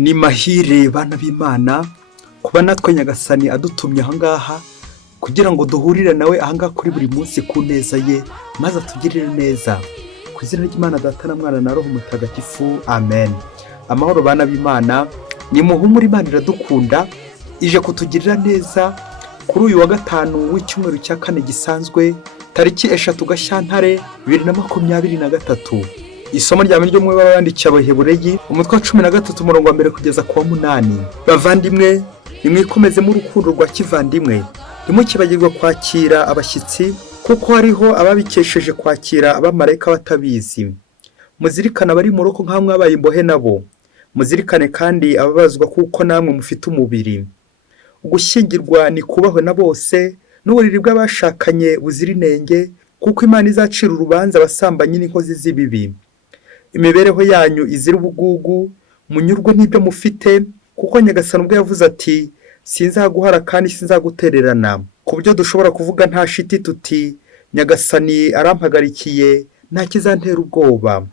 Ni mahire bana b'Imana kuba natwe Nyagasani adutumye ahangaha kugira ngo duhurire nawe ahangaha kuri buri munsi ku neza ye maze atugirire neza. Ku izina ry'Imana Data na Mwana na Roho Mutagatifu, amen. Amahoro bana b'Imana, ni muhumure, Imana iradukunda ije kutugirira neza kuri uyu wa gatanu w'icyumweru cya kane gisanzwe, tariki 3 Gashyantare 2023. Isomo rya mbere ryo mu Bibiri yandikiye Abahebureyi umutwe wa 13 umurongo wa mbere kugeza ku wa 8. Bavandimwe, nimwikomeze mu rukundo rwa kivandimwe, ntimukibagirwe kwakira abashyitsi kuko hariho ababikesheje kwakira abamarayika batabizi. Muzirikana abari mu rugo nk'amwe abaye imbohe nabo. Muzirikane kandi ababazwa kuko namwe mufite umubiri. Ugushyingirwa ni kubahwe na bose, n'uburiri bw'abashakanye buzira inenge, kuko Imana izacira urubanza abasambanyi n'inkozi z'ibibi. Imibereho yanyu izira ubugugu, munyurwe n'ibyo mufite, kuko Nyagasani ubwo yavuze ati sinzaguhara kandi sinzagutererana. Ku buryo dushobora kuvuga nta shiti tuti Nyagasani arampagarikiye, nta kizantera ubwoba.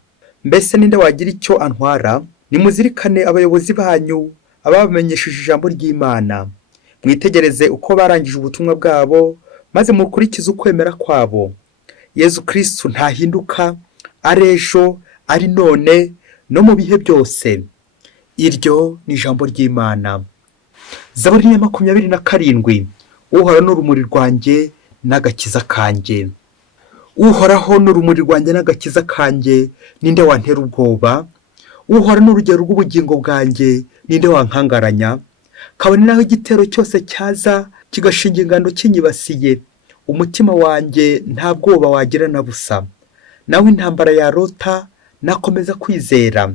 Mbese ninde wagira icyo antwara? Nimuzirikane abayobozi banyu ababamenyesheje ijambo ry'Imana. Mwitegereze uko barangije ubutumwa bwabo, maze mukurikize ukwemera kwabo. Yezu Kristo ntahinduka, ari ejo, ari none, no mu bihe byose. Iryo ni ijambo ry'Imana. Zaburi ya 27. Uhoraho n'urumuri rwanjye n'agakiza kanjye. Uhoraho n'urumuri rwanjye n'agakiza kanjye, ninde wantera ubwoba? Uhoraho n'urugero rw'ubugingo bwanjye, ninde wankangaranya? Kabone naho igitero cyose cyaza kigashinga ingando kinyibasiye, umutima wanjye nta bwoba wagira na busa. Nawe intambara yarota, nakomeza kwizera.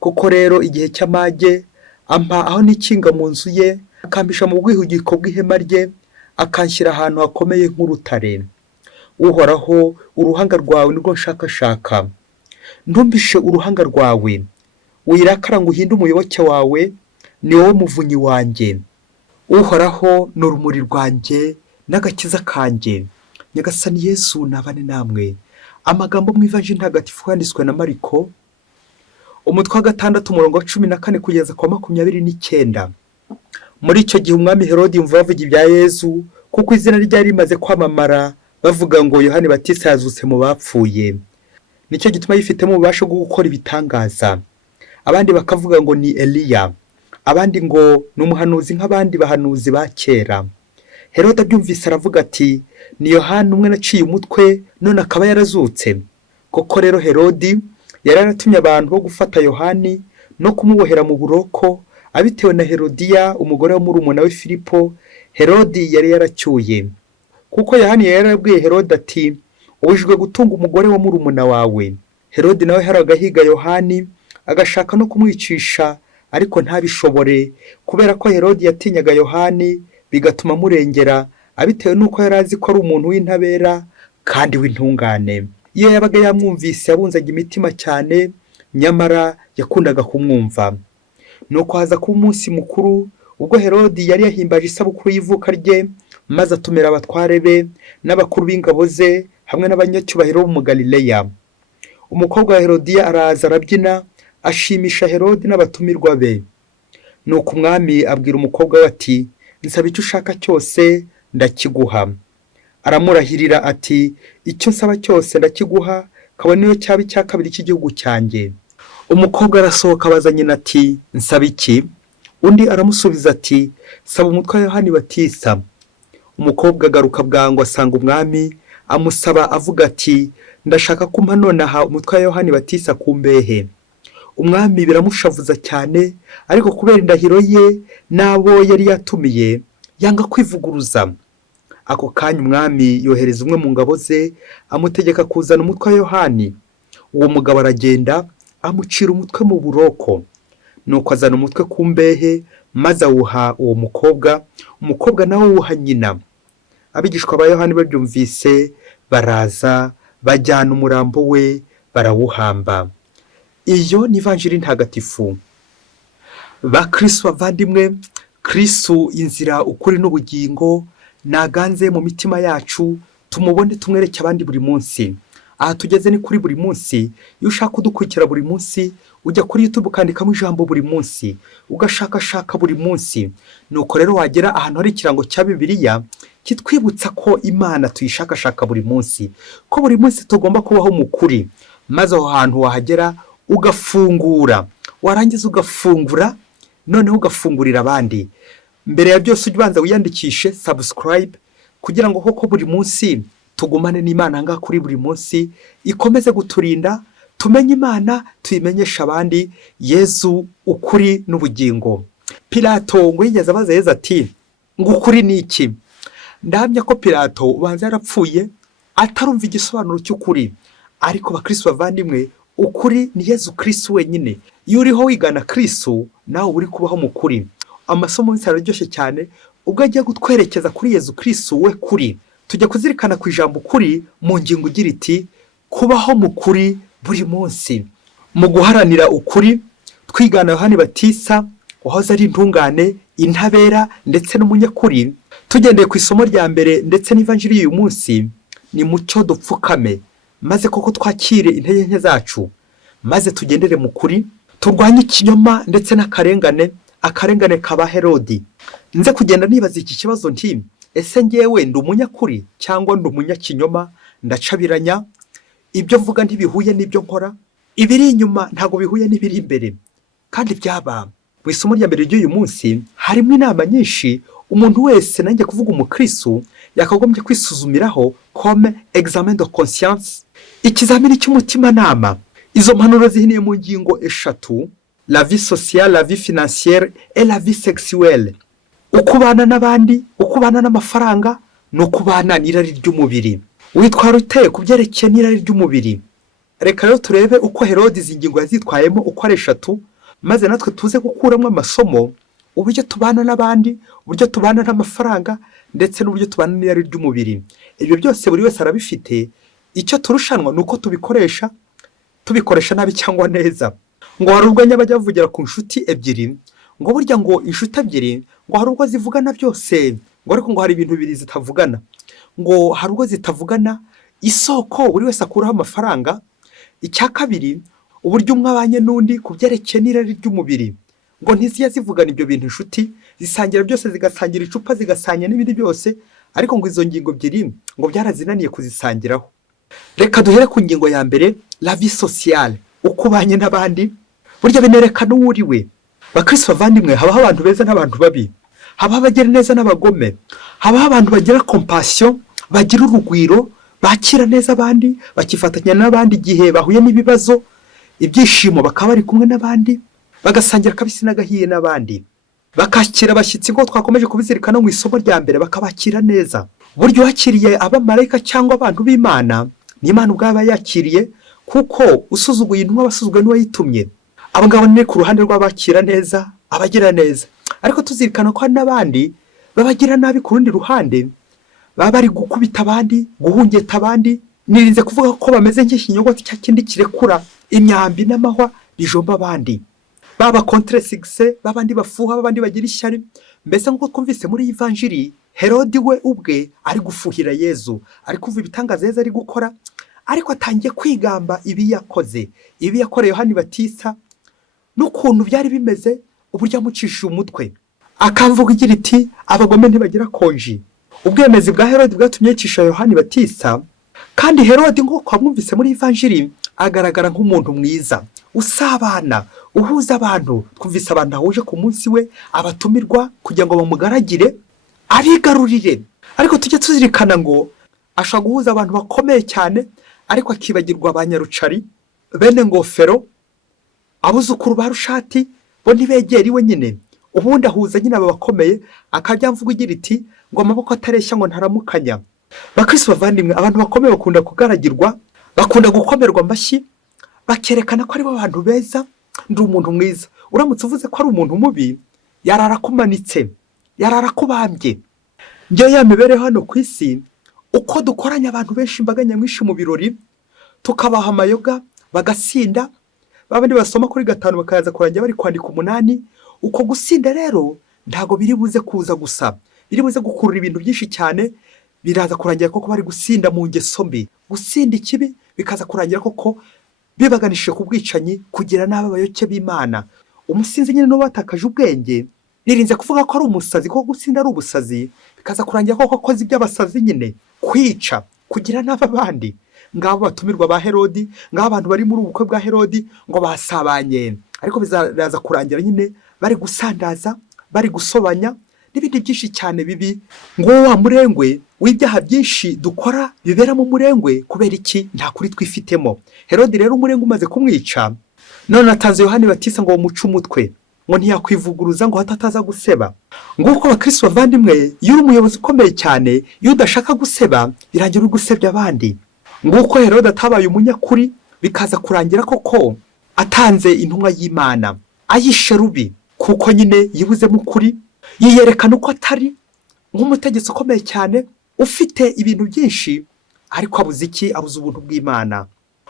Kuko rero igihe cy'amage ampa aho nikinga mu nzu ye, akampisha mu bwihugiko bw'ihema rye, akanshyira ahantu hakomeye nk'urutare. Uhoraho, uruhanga rwawe nirwo nshakashaka. Ndumbishe uruhanga rwawe. Wirakara ngo uhinde umuyoboke wawe, ni wowe muvunyi wanjye. Uhoraho n'urumuri rwanjye n'agakiza kanjye. Nyagasani Yesu nabane namwe. Amagambo mu Ivanjili ntagatifu yanditswe na Mariko umutwe wa 6 umurongo wa 14 kugeza ku 29. Muri icyo gihe umwami Herode yumva bavuga ibya Yesu, kuko izina rye rimaze kwamamara, bavuga ngo Yohani Batista yazutse mu bapfuye. Nicyo gituma yifitemo ububasha bwo gukora ibitangaza. Abandi bakavuga ngo ni Eliya, abandi ngo ni umuhanuzi nk'abandi bahanuzi ba kera. Herode abyumvise aravuga ati ni Yohani umwe naciye umutwe, none akaba yarazutse. Koko rero Herode yari yaratumye abantu bo gufata Yohani no kumubohera mu buroko, abitewe na Herodiya umugore wa murumuna we Filipo. Herode yari yaracyuye, kuko Yohani yari yarabwiye Herode ati ubujijwe gutunga umugore wa murumuna wawe. Herode nawe haragahiga Yohani, agashaka no kumwicisha, ariko ntabishobore, kubera ko Herode yatinyaga Yohani, bigatuma murengera, abitewe nuko yari azi ko ari umuntu w'intabera kandi w'intungane. Iyo yabaga yamwumvise yabunzaga imitima cyane, nyamara yakundaga kumwumva. Nuko haza kuba umunsi mukuru, ubwo Herode yari yahimbaje isabukuru y'ivuka rye, maze atumira abatware be n'abakuru b'ingabo ze hamwe n'abanyacyubahiro bo mu Galileya. Umukobwa wa Herodiya araza arabyina, ashimisha Herode n'abatumirwa be. Nuko umwami abwira umukobwa we ati nsaba icyo ushaka cyose ndakiguha. Aramurahirira ati icyo nsaba cyose ndakiguha, kabone niyo cyaba icya kabiri cy'igihugu cyanjye. Umukobwa arasohoka abaza nyina ati nsaba iki? Undi aramusubiza ati saba umutwe wa Yohani Batista. Umukobwa agaruka bwangu asanga umwami, amusaba avuga ati ndashaka kumpa nonaha umutwe wa Yohani Batista ku mbehe. Umwami biramushavuza cyane, ariko kubera indahiro ye n'abo yari yatumiye, yanga kwivuguruza. Ako kanya umwami yohereza umwe mu ngabo ze, amutegeka kuzana umutwe wa Yohani. Uwo mugabo aragenda, amucira umutwe mu buroko. Nuko azana umutwe ku mbehe, maze awuha uwo mukobwa, umukobwa nawe awuha nyina. Abigishwa ba Yohani babyumvise, baraza, bajyana umurambo we, barawuhamba. Iyo ni Ivanjili ntagatifu. Ba Kristo bavandimwe, Kristo inzira, ukuri n'ubugingo, naganze mu mitima yacu, tumubone tumwereke abandi buri munsi. aha tugeze ni kuri buri munsi. Iyo ushaka kudukurikira buri munsi ujya kuri YouTube ukandikamo ijambo buri munsi ugashakashaka buri munsi, nuko rero wagera ahantu hari ikirango cya Bibiliya kitwibutsa ko Imana tuyishakashaka buri munsi, ko buri munsi tugomba kubaho mu kuri, maze aho hantu wahagera ugafungura, warangiza ugafungura, noneho ugafungurira abandi. Mbere ya byose ujye ubanza wiyandikishe subscribe kugira ngo koko buri munsi tugumane n'Imana ngaha kuri buri munsi, ikomeze guturinda tumenye Imana tuyimenyesha abandi Yezu ukuri n'ubugingo. Pilato ngo yigeze abaza Yezu ati ngo ukuri ni iki? Ndahamya ko Pilato ubanza yarapfuye atarumva igisobanuro cy'ukuri, ariko bakristo bavandimwe, ukuri ni Yezu Kristo wenyine. Iyo uriho wigana Kristo nawe uri kubaho mu kuri. Amasomo y'insi araryoshye cyane ubwo agiye gutwerekeza kuri Yezu Kristo we kuri. Tujya kuzirikana ku ijambo ukuri mu ngingo igira iti kubaho mu kuri buri munsi. Mu guharanira ukuri twigana Yohani Batisa wahoze ari intungane, intabera ndetse n'umunyakuri. Tugendeye ku isomo rya mbere ndetse n'ivanjiri y'uyu munsi, ni mucyo dupfukame maze koko twakire intege nke zacu, maze tugendere mu kuri, turwanye ikinyoma ndetse n'akarengane, akarengane kaba Herodi. Nze kugenda nibaza iki kibazo nti ese ngewe ndi umunyakuri cyangwa ndi umunyakinyoma? Ndacabiranya, ibyo mvuga ntibihuye n'ibyo nkora, ibiri inyuma ntabwo bihuye n'ibiri imbere. Kandi byaba mu isomo rya mbere ry'uyu munsi harimo inama nyinshi umuntu wese, nanjye kuvuga umukristo, yakagombye kwisuzumiraho comme examen de conscience, ikizamini cy'umutimanama. Izo mpanuro zihiniye mu ngingo eshatu: la vie sociale, la vie financière et la vie sexuelle. Ukubana n'abandi, ukubana n'amafaranga, no kubana n'irari ry'umubiri. Witwara ute ku byerekeye n'irari ry'umubiri? Reka rero turebe uko Herodi izi ngingo yazitwayemo uko ari eshatu, maze natwe tuze gukuramo amasomo, uburyo tubana n'abandi, uburyo tubana n'amafaranga ndetse n'uburyo tubana n'irari ry'umubiri. Ibyo byose buri wese arabifite, icyo turushanwa ni uko tubikoresha nabi cyangwa neza. Ngo hari urwenya bajya bavugira ku nshuti ebyiri, ngo burya ngo inshuti ebyiri ngo hari ubwo zivugana byose, ngo ariko ngo hari ibintu bibiri zitavugana. Ngo hari ubwo zitavugana isoko buri wese akuraho amafaranga, icya kabiri uburyo umwe abanye n'undi ku byerekeye n'irari ry'umubiri. Ngo ntizijya zivugana ibyo bintu inshuti, zisangira byose, zigasangira icupa, zigasangira n'ibindi byose, ariko ngo izo ngingo ebyiri ngo byarazinaniye kuzisangiraho. Reka duhere ku ngingo ya mbere, la vie sociale, uko ubanye n'abandi. Burya binerekana uwo uri we. Bakristo bavandimwe, habaho abantu beza n'abantu babi, habaho abagira neza n'abagome, habaho abantu bagira compassion, bagira urugwiro, bakira neza abandi, bakifatanya n'abandi igihe bahuye n'ibibazo, ibyishimo bakaba bari kumwe n'abandi, bagasangira akabisi n'agahiye n'abandi, bakakira abashyitsi ngo twakomeje kubizirikana mu isomo rya mbere, bakabakira neza. Buryo wakiriye abamarayika cyangwa abantu b'Imana, ni Imana ubwaba yakiriye, kuko usuzuguye intumwa basuzugwe n'uwayitumye. Abo ngabo ni ku ruhande rw'abakira neza, abagira neza. Ariko tuzirikana ko hari n'abandi babagira nabi ku rundi ruhande, baba bari gukubita abandi, guhungeta abandi. Nirinze kuvuga ko bameze nk'ikinyogoti cya kindi kirekura imyambi n'amahwa bijomba abandi, baba contre succès, babandi bafuha, babandi bagira ishyari. Mbese nk'uko twumvise muri ivanjiri, Herodi we ubwe ari gufuhira Yezu, ari kuva ibitangaza Yezu ari gukora, ariko atangiye kwigamba ibi yakoze, ibi yakoreye Yohani Batisa n'ukuntu byari bimeze, uburyo amucishije umutwe. Akamvuga igira iti abagome ntibagira konji. Ubwemezi bwa Herodi bwatumye yicisha Yohani Batisa, kandi Herodi nk'uko mwumvise muri ivanjiri agaragara nk'umuntu mwiza, usabana, uhuza abantu. Twumvise abantu ahuje ku munsi we, abatumirwa kugira ngo bamugaragire, abigarurire. Ariko tujye tuzirikana ngo ashobora guhuza abantu bakomeye cyane, ariko akibagirwa abanyarucari, bene ngofero, abuzukuru ba Rushati, bo ntibegera iwe nyine. Ubundi ahuza nyine aba bakomeye, akajya mvuga igira iti ngo amaboko atareshya ngo ntaramukanya. Bakristo bavandimwe, abantu bakomeye bakunda kugaragirwa, bakunda gukomerwa amashyi, bakerekana ko ari bo abantu beza, ndi umuntu mwiza. Uramutse uvuze ko ari umuntu mubi, yarara kumanitse, yarara kubambye. Njye ya mibereho hano ku isi, uko dukoranya abantu benshi, imbaga nyamwinshi mu birori, tukabaha amayoga bagasinda, babandi basoma kuri 5 bakaza kurangira bari kwandika 8. Uko gusinda rero ntago biri buze kuza gusa, biri buze gukurura ibintu byinshi cyane, biraza kurangira koko bari gusinda mu ngeso mbi. Gusinda ikibi bikaza kurangira koko bibaganishije ku bwicanyi kugira nabi abayoboke b'Imana. Umusinzi nyine no batakaje ubwenge, nirinze kuvuga ko ari umusazi, ko gusinda ari ubusazi, bikaza kurangira koko akoze iby'abasazi nyine, kwica, kugira nabi abandi. Ngabo batumirwa ba Herodi, ngabo abantu bari muri ubukwe bwa Herodi ngo basabanye, ariko bizaza kurangira nyine bari gusandaza, bari gusobanya n'ibindi byinshi cyane bibi. Ngo wa murengwe w'ibyaha byinshi dukora bibera mu murengwe, kubera iki? Nta kuri twifitemo. Herodi rero umurengwe umaze kumwica, none atanze Yohani Batista ngo bamuce umutwe, ngo ntiyakwivuguruza ngo hatataza guseba. Nguko abakristo bavandimwe, iyo uri umuyobozi ukomeye cyane, iyo udashaka guseba birangira uri gusebya abandi. Nguko Herode atabaye umunyakuri, bikaza kurangira koko atanze intumwa y'Imana, ayishe rubi, kuko nyine yibuzemo ukuri, yiyerekana uko atari, nk'umutegetsi ukomeye cyane ufite ibintu byinshi, ariko abuze iki? Abuze ubuntu bw'Imana.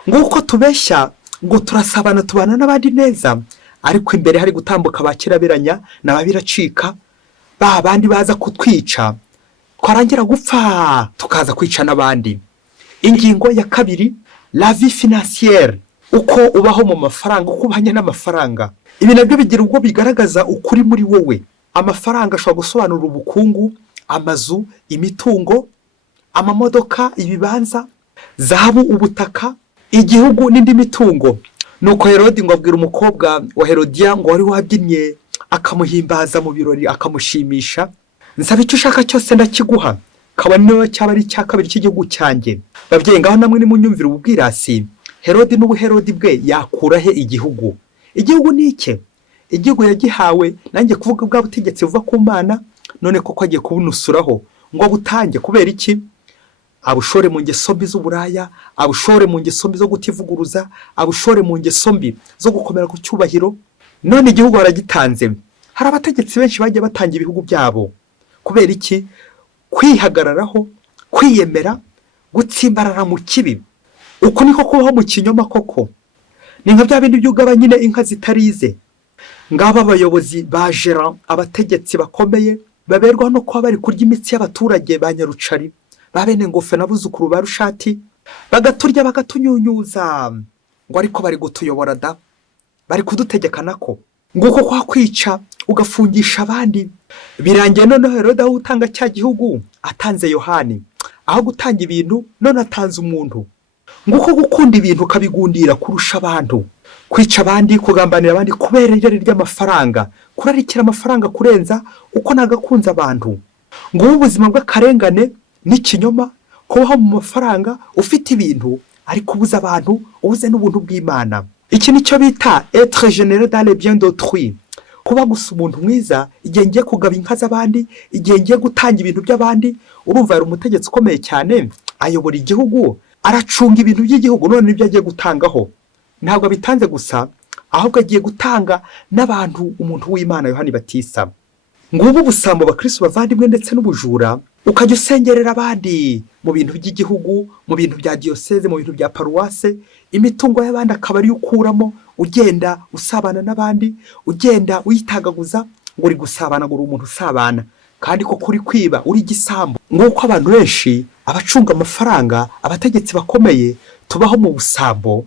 Nguko tubeshya ngo turasabana, tubana n'abandi neza, ariko imbere hari gutambuka abakiraberanya n'ababiracika, ba bandi baza kutwica, twarangira gupfa tukaza kwica n'abandi. Ingingo ya kabiri, la vie financière, uko ubaho mu mafaranga, uko ubanye n'amafaranga. Ibi nabyo bigira ubwo bigaragaza ukuri muri wowe. Amafaranga ashobora gusobanura ubukungu, amazu, imitungo, amamodoka, ibibanza, zahabu, ubutaka, igihugu n'indi mitungo. Nuko Herodi ngo abwira umukobwa wa Herodiya ngo wari wabyinnye akamuhimbaza mu birori, akamushimisha, nsaba icyo ushaka cyose ndakiguha, kabone niyo cyaba ari icya kabiri cy'igihugu cyanjye. Babyeyi ngaho namwe nimunyumvira ububwirasi, Herodi n'ubuherodi bwe yakura he igihugu? Igihugu ni iki? Igihugu yagihawe nanjye kuvuga bwa butegetsi buva ku Mana, none koko agiye kubunusuraho ngo butange. Kubera iki? Abushore mu ngeso mbi z'uburaya, abushore mu ngeso mbi zo gutivuguruza, abushore mu ngeso mbi zo gukomera ku cyubahiro. None igihugu baragitanze. Hari abategetsi benshi bagiye batanga ibihugu byabo. Kubera iki? Kwihagararaho, kwiyemera, gutsimbarara mu kibi. Uko niko kubaho mu kinyoma koko. Ni nka bya bindi by'ugaba nyine inka zitarize. Ngaba abayobozi ba Gerard, abategetsi bakomeye, baberwa no kuba bari kurya imitsi y'abaturage ba Nyarucari, ba bene Ngofe n'abuzukuru ba Rushati, bagaturya bagatunyunyuza, ngo ariko bari gutuyobora da, bari kudutegeka nako. Nguko kwa kwica ugafungisha abandi. Birangiye none Herode aho utanga cya gihugu atanze Yohani, aho gutanga ibintu none atanze umuntu. Nguko gukunda ibintu ukabigundira kurusha abantu, kwica abandi, kugambanira abandi kubera irari ry'amafaranga, kurarikira amafaranga kurenza uko nagakunze abantu. Ngo ubuzima bw'akarengane n'ikinyoma, kubaho mu mafaranga ufite ibintu ariko ubuza abantu, ubuze n'ubuntu bw'Imana. Iki nicyo bita être généreux dans les biens d'autrui, kuba gusa umuntu mwiza igihe ngiye kugaba inka z'abandi, igihe ngiye gutanga ibintu by'abandi. Urumva yari umutegetsi ukomeye cyane, ayobora igihugu, aracunga ibintu by'igihugu, none nibyo agiye gutangaho. Ntabwo abitanze gusa, ahubwo agiye gutanga n'abantu umuntu w'Imana Yohani Batista. Ngubu ubusambo bakristo bavandimwe ndetse n'ubujura, ukajya usengerera abandi mu bintu by'igihugu, mu bintu bya diyoseze, mu bintu bya paruwase, imitungo y'abandi akaba ari ukuramo, ugenda usabana n'abandi, ugenda uyitagaguza, ngo uri gusabana, ngo uri umuntu usabana, kandi ko kuri kwiba uri igisambo. Nguko abantu benshi, abacunga amafaranga, abategetsi bakomeye, tubaho mu busambo.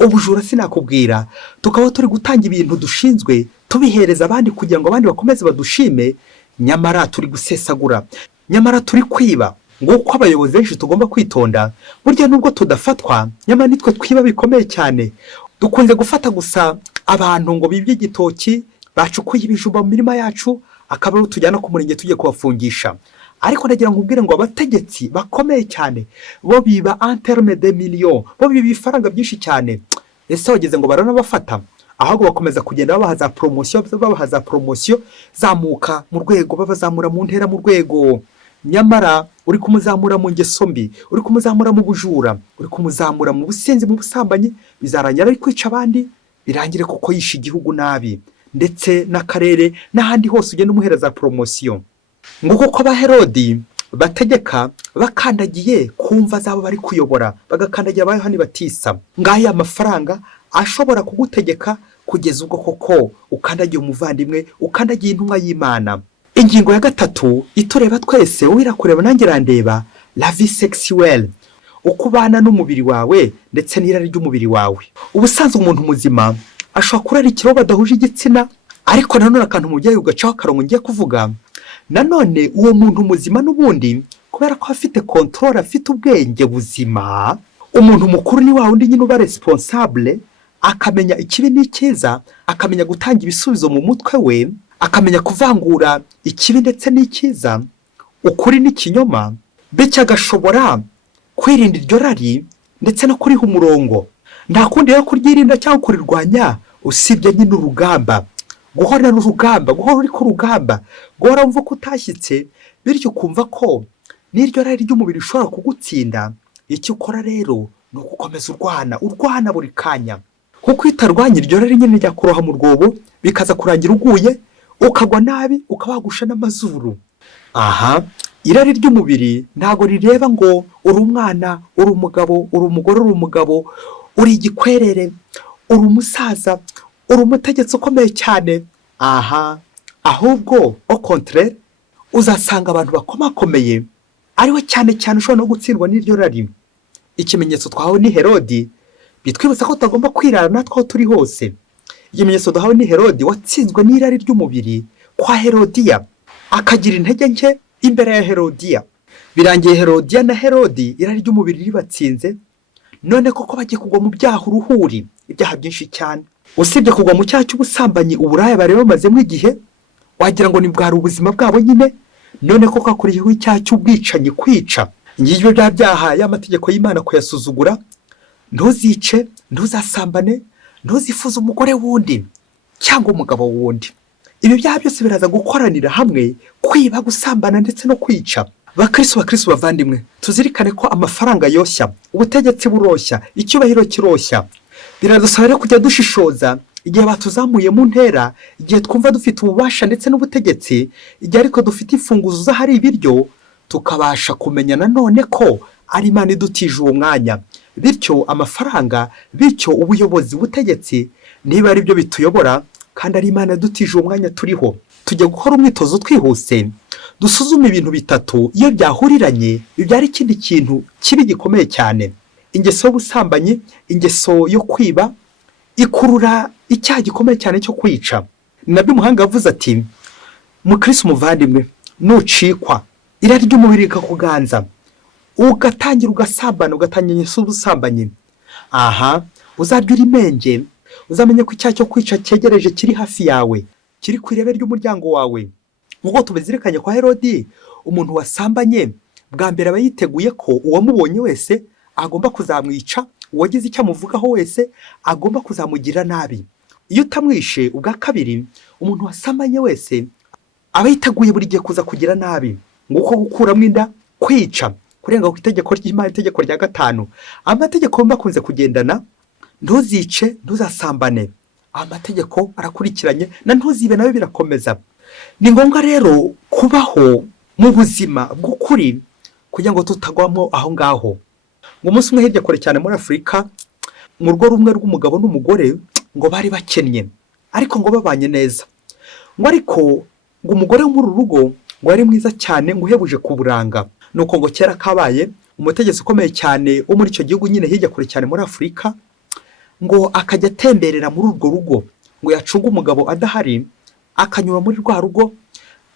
Ubujura sinakubwira, tukaba turi gutanga ibintu dushinzwe tubihereza abandi kugira ngo abandi bakomeze badushime, nyamara turi gusesagura, nyamara turi kwiba. Nguko abayobozi benshi tugomba kwitonda, burya nubwo tudafatwa, nyamara nitwe twiba bikomeye cyane. Dukunze gufata gusa abantu ngo bibye igitoki, bacukuye ibijumba mu mirima yacu, akaba ari tujyana ku murenge tugiye kubafungisha. Ariko nagira nkubwire ngo abategetsi bakomeye cyane bo biba en terme de millions, bo biba ifaranga byinshi cyane. Ese wageze ngo baranabafata? Ahubwo bakomeza kugenda babaha za promotion, zamuka mu rwego, babazamura mu ntera mu rwego. Nyamara uri kumuzamura mu ngeso mbi, uri kumuzamura mu bujura, uri kumuzamura mu busenzi, mu busambanyi, bizarangira ari kwica abandi, birangire kuko yishe igihugu nabi, ndetse n'akarere n'ahandi hose ugenda umuhera za promotion. Nguko ko abaherodi bategeka bakandagiye kumva zabo bari kuyobora, bagakandagira ba Yohani Batista. Ngaho amafaranga ashobora kugutegeka kugeza ubwo koko ukandagiye umuvandimwe, ukandagiye intumwa y'Imana. Ingingo ya gatatu itureba twese, wira kureba nanjye randeba, la vie sexuelle, uko ubana n'umubiri wawe ndetse n'irari ry'umubiri wawe. Ubusanzwe umuntu muzima ashobora kurarikiraho badahuje igitsina, ariko nanone akantu umubyeyi ugacaho akarongo ngiye kuvuga, nanone uwo muntu muzima n'ubundi kubera ko afite control, afite ubwenge buzima. Umuntu mukuru ni wa wundi nyine uba responsable, akamenya ikibi n'icyiza, akamenya gutanga ibisubizo mu mutwe we, akamenya kuvangura ikibi ndetse n'icyiza, ukuri n'ikinyoma, bityo agashobora kwirinda iryo rari ndetse no kuriha umurongo. Nta kundi rero kuryirinda cyangwa kurirwanya usibye nyine urugamba, guhora n'urugamba, guhora uri ku rugamba, guhora wumva ko utashyitse, bityo ukumva ko n'iryo rari ry'umubiri ushobora kugutsinda. Icyo ukora rero ni ugukomeza urwana buri kanya, kuko utarwanya iryo rari nyine rya kuroha mu rwobo, bikaza kurangira uguye ukagwa nabi, ukabagusha n'amazuru. Aha, irari ry'umubiri ntago rireba ngo uri umwana, uri umugabo, uri umugore, uri umugabo, uri igikwerere, uri umusaza, uri umutegetsi ukomeye cyane. Aha, ahubwo au contraire, uzasanga abantu bakomakomeye ariwe cyane cyane ushobora no gutsindwa n'iryo rari. Ikimenyetso twahawe ni Herodi bitwibutsa ko tutagomba kwirara natwe aho turi hose. Ikimenyetso duhawe ni Herodi watsinzwe n'irari ry'umubiri kwa Herodiya, akagira intege nke imbere ya Herodiya. Birangiye Herodiya na Herodi irari ry'umubiri ribatsinze, none koko bagiye kugwa mu byaha uruhuri, ibyaha byinshi cyane. Usibye kugwa mu cyaha cy'ubusambanyi, uburaya bari bamazemo igihe, wagira ngo ni bwari ubuzima bwabo nyine, none koko hakuriyeho icyaha cy'ubwicanyi, kwica. Ngibyo bya byaha y'amategeko y'Imana kuyasuzugura. Ntuzice, ntuzasambane, ntuzifuze umugore wundi cyangwa umugabo wundi. Ibi byaha byose biraza gukoranira hamwe, kwiba, gusambana ndetse no kwica. Bakristo bavandimwe, tuzirikane ko amafaranga yoshya, ubutegetsi buroshya, icyubahiro kiroshya. Biradusaba rero kujya dushishoza igihe batuzamuye mu ntera, igihe twumva dufite ububasha ndetse n'ubutegetsi, igihe ariko dufite imfunguzo z'ahari ibiryo, tukabasha kumenya nanone ko ari Imana idutije uwo mwanya. Bityo amafaranga, bityo ubuyobozi, ubutegetsi, niba ari byo bituyobora kandi ari Imana idutije uwo mwanya turiho, tujya gukora umwitozo twihuse, dusuzume ibintu bitatu iyo byahuriranye bibyara ikindi kintu kibi gikomeye cyane. Ingeso y'ubusambanyi, ingeso yo kwiba, ikurura icyaha gikomeye cyane cyo kwica. Nabyo umuhanga yavuze ati, mukristo umuvandimwe, nucikwa irari ry'umubiri rikakuganza, ugatangira ugasambana, ugatangira ingeso y'ubusambanyi, aha uzajya uri imenge, uzamenye ko icyaha cyo kwica cyegereje, kiri hafi yawe, kiri ku irebe ry'umuryango wawe. Nk'uko tubizirikanye kwa Herodi, umuntu wasambanye bwa mbere aba yiteguye ko uwamubonye wese agomba kuzamwica, uwagize icyo amuvugaho wese agomba kuzamugira nabi. Iyo utamwishe ubwa kabiri, umuntu wasambanye wese aba yiteguye buri gihe kuza kugira nabi, nguko gukuramo inda, kwica, kurenga ku itegeko ry'Imana, itegeko rya 5. Amategeko bakunze kugendana, ntuzice, ntuzasambane, amategeko arakurikiranye, na ntuzibe nawe birakomeza. Ni ngombwa rero kubaho mu buzima bw'ukuri kugira ngo tutagwamo aho ngaho. Ngo umunsi umwe hirya kure cyane muri Afurika, mu rugo rumwe rw'umugabo n'umugore, ngo bari bakennye ariko ngo babanye neza. Ngo ariko ngo umugore wo muri uru rugo ngo yari mwiza cyane, ngo uhebuje ku buranga. Nuko ngo kera kabaye umutegetsi ukomeye cyane wo muri icyo gihugu nyine hirya kure cyane muri Afurika, ngo akajya atemberera muri urwo rugo, ngo yacunga umugabo adahari, akanyura muri rwa rugo,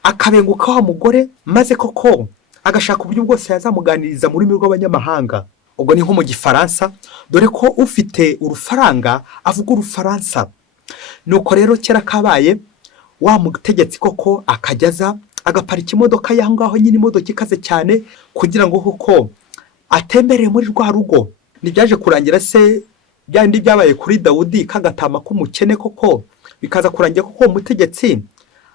akabenguka wa mugore, maze koko agashaka uburyo bwose yazamuganiriza muri rurimi rw'abanyamahanga. Ubwo ni nko mu Gifaransa, dore ko ufite urufaranga avuga urufaransa. Nuko rero kera kabaye wa mutegetsi koko akajyaza agaparika imodoka y'aho ngaho, nyine imodoka ikaze cyane, kugira ngo koko atembereye muri rwa rugo. Nibyaje kurangira se byandi byabaye kuri Dawudi kagatama k'umukene, koko bikaza kurangira koko umutegetsi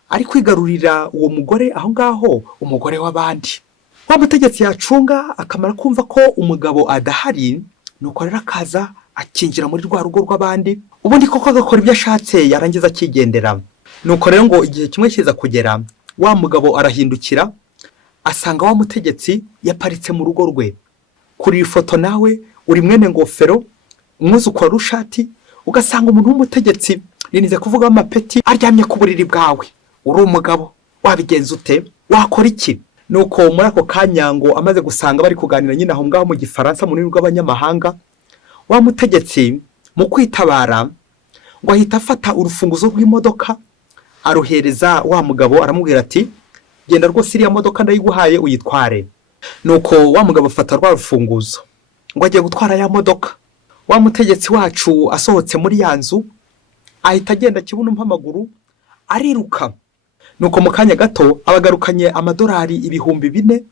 ari kwigarurira uwo mugore aho ngaho, umugore w'abandi. Wa mutegetsi yacunga akamara kumva ko umugabo adahari, nuko rero akaza akinjira muri rwa rugo rw'abandi, ubundi koko agakora ibyo ashatse, yarangiza akigendera. Nuko rero ngo igihe kimwe kiza kugera, wa mugabo arahindukira, asanga wa mutegetsi yaparitse mu rugo rwe. Kuri iyi foto nawe uri mwene ngofero, umwuzukuru wa Rushati, ugasanga umuntu w'umutegetsi, ninize kuvuga amapeti, aryamye ku buriri bwawe. Uri umugabo, wabigenza ute? Wakora iki? nuko muri ako kanya ngo amaze gusanga bari kuganira nyine aho ngaho mu gifaransa mu rurimi rw'abanyamahanga, wa mutegetsi mu kwitabara ngo ahita afata urufunguzo rw'imodoka aruhereza wa mugabo, aramubwira ati genda rwose iriya modoka ndayiguhaye uyitware. Nuko wa mugabo afata rwa rufunguzo ngo agiye gutwara ya modoka. Wa mutegetsi wacu asohotse muri ya nzu ahita agenda kibuno mpamaguru ariruka. Nuko mu kanya gato abagarukanye amadolari 4,000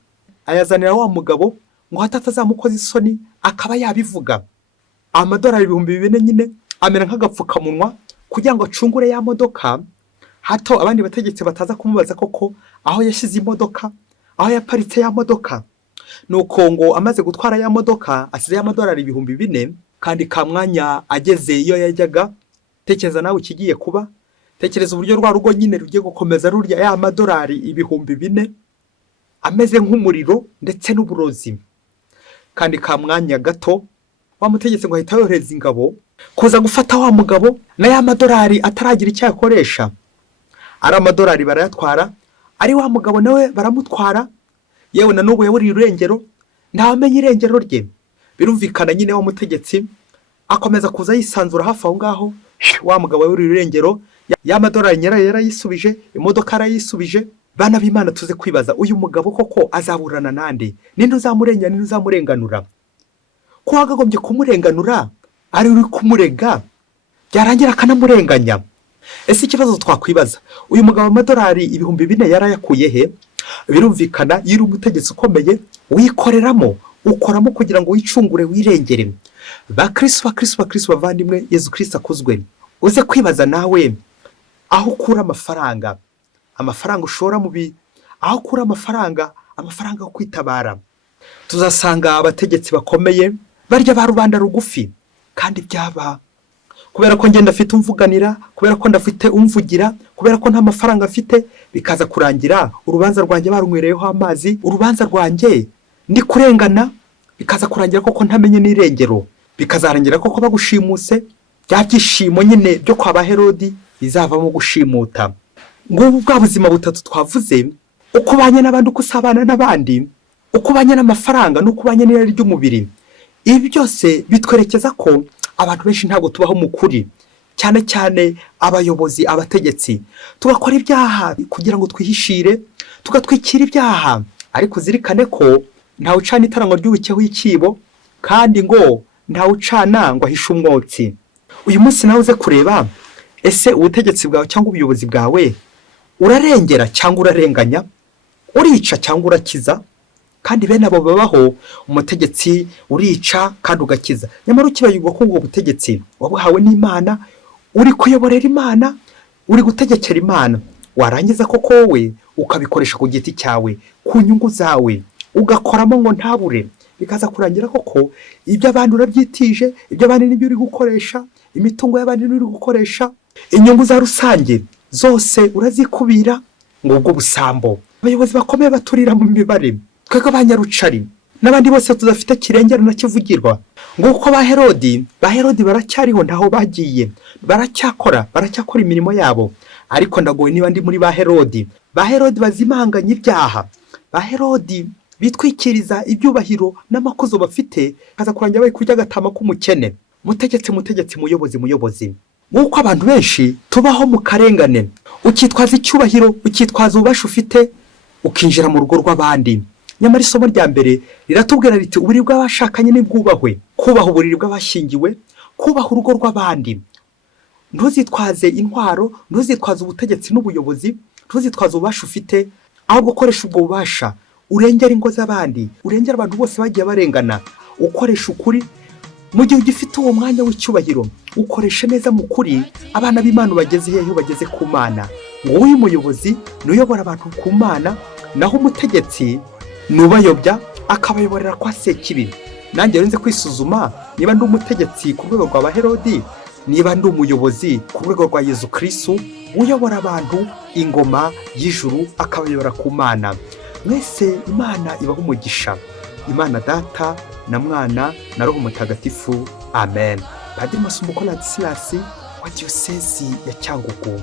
ayazanira wa mugabo ngo hatatazamukoza isoni akaba yabivuga. Amadolari 4,000 nyine amera nk'agapfukamunwa kugira ngo acungure ya modoka, hato abandi bategetsi bataza kumubaza koko aho yashyize imodoka, aho yaparitse ya modoka. Nuko ngo amaze gutwara ya modoka asize ya madolari 4,000, kandi ka mwanya ageze iyo yajyaga, tekereza nawe ikigiye kuba, tekereza uburyo rwa rugo nyine rugiye gukomeza rurya ya madolari 4,000 ameze nk'umuriro ndetse n'uburozi. Kandi ka mwanya gato wa mutegetsi ngo ahita yohereza ingabo kuza gufata wa mugabo na ya madolari ataragira icyo yakoresha. Ari amadolari barayatwara, ari wa mugabo nawe baramutwara, yewe na n'ubu yaburiye irengero, ntawamenye irengero rye. Birumvikana nyine wa mutegetsi akomeza kuza yisanzura hafi aho ngaho, wa mugabo yaburiye irengero, ya madolari nyirayo yarayisubije, imodoka yarayisubije. Bana b'Imana tuze kwibaza, uyu mugabo koko azaburana nande? Ninde uzamurenganya, ninde uzamurenganura? Ko wagagombye kumurenganura ari uri kumurega, byarangira akanamurenganya. Ese ikibazo twakwibaza, uyu mugabo amadolari 4,000 yarayakuye he? Birumvikana yiri umutegetsi ukomeye wikoreramo, ukoramo kugira ngo wicungure wirengere. Bakristo bavandimwe, Yesu Kristo akuzwe. Uze kwibaza nawe aho ukura amafaranga ushora mu aho ukura amafaranga yo kwitabara. Tuzasanga abategetsi bakomeye barya ba rubanda rugufi, kandi byaba kubera ko ngenda afite umvuganira, kubera ko ndafite umvugira, kubera ko nta mafaranga afite, bikaza kurangira urubanza rwanjye barunywereyeho amazi, urubanza rwanjye ndi kurengana, bikaza kurangira koko ntamenye n'irengero, bikazarangira koko bagushimuse, bya byishimo nyine byo kwa Herodi bizavamo gushimuta. Ngubu bwa buzima butatu twavuze, uko ubanye n'abandi, uko usabana n'abandi, uko ubanye n'amafaranga, n'uko ubanye n'irari ry'umubiri, ibi byose bitwerekeza ko abantu benshi ntabwo tubaho mu kuri, cyane cyane abayobozi, abategetsi. Tugakora ibyaha kugira ngo twihishire, tugatwikira ibyaha, ariko uzirikane ko ntawe ucana itara ngo ryubikeho ikibo, kandi ngo ntawe ucana ngo ahishe umwotsi. Uyu munsi nawe uze kureba, ese ubutegetsi bwawe cyangwa ubuyobozi bwawe urarengera cyangwa urarenganya, urica cyangwa urakiza? Kandi bene abo babaho, umutegetsi urica kandi ugakiza. Nyamara ukibagirwa ko ubwo butegetsi wabuhawe n'Imana, uri kuyoborera Imana, uri gutegekera Imana, warangiza koko wowe ukabikoresha ku giti cyawe, ku nyungu zawe, ugakoramo ngo ntabure, bikaza kurangira koko ibyo abantu urabyitije, ibyo abandi nibyo uri gukoresha, imitungo y'abandi uri gukoresha, inyungu za rusange zose urazikubira. ngo ubwo busambo. Abayobozi bakomeye baturira mu mibare, twebwe abanyarucari n'abandi bose tudafite kirengera na kivugirwa. Nguko ba Herodi baracyariho, ntaho bagiye, baracyakora imirimo yabo. Ariko ndagoye niba ndi muri ba Herodi bazimanganya ibyaha, ba Herodi bitwikiriza ibyubahiro n'amakuzo bafite, kaza kurangira bari kurya agatama k'umukene. Mutegetsi, muyobozi. Nguko abantu benshi tubaho mu karengane, ukitwaza icyubahiro, ukitwaza ububasha ufite, ukinjira mu rugo rw'abandi. Nyamara isomo rya mbere riratubwira riti uburiri bw'abashakanye nibwubahwe, kubaha uburiri bw'abashingiwe, kubaha urugo rw'abandi. Ntuzitwaze intwaro, ntuzitwaze ubutegetsi n'ubuyobozi, ntuzitwaze ububasha ufite, ahubwo ukoresha ubwo bubasha urengera ingo z'abandi, urengera abantu bose bagiye barengana, ukoresha ukuri. Mu gihe ugifite uwo mwanya w'icyubahiro, ukoresha neza mu kuri, abana b'Imana bageze hehe? Bageze ku Mana. Ngo uyu muyobozi nuyobora abantu ku Mana, naho umutegetsi nubayobya akabayoborera kwa Sekibi. Nanjye nze kwisuzuma niba ndi umutegetsi ku rwego rwa Herodi, niba ndi umuyobozi ku rwego rwa Yesu Kristo uyobora abantu ingoma y'ijuru akabayobora ku Mana. Mwese Imana ibaho umugisha, Imana Data na Mwana na Roho Mutagatifu. Amen. Padiri Masumbuko Ladislas wa Diyosezi ya Cyangugu.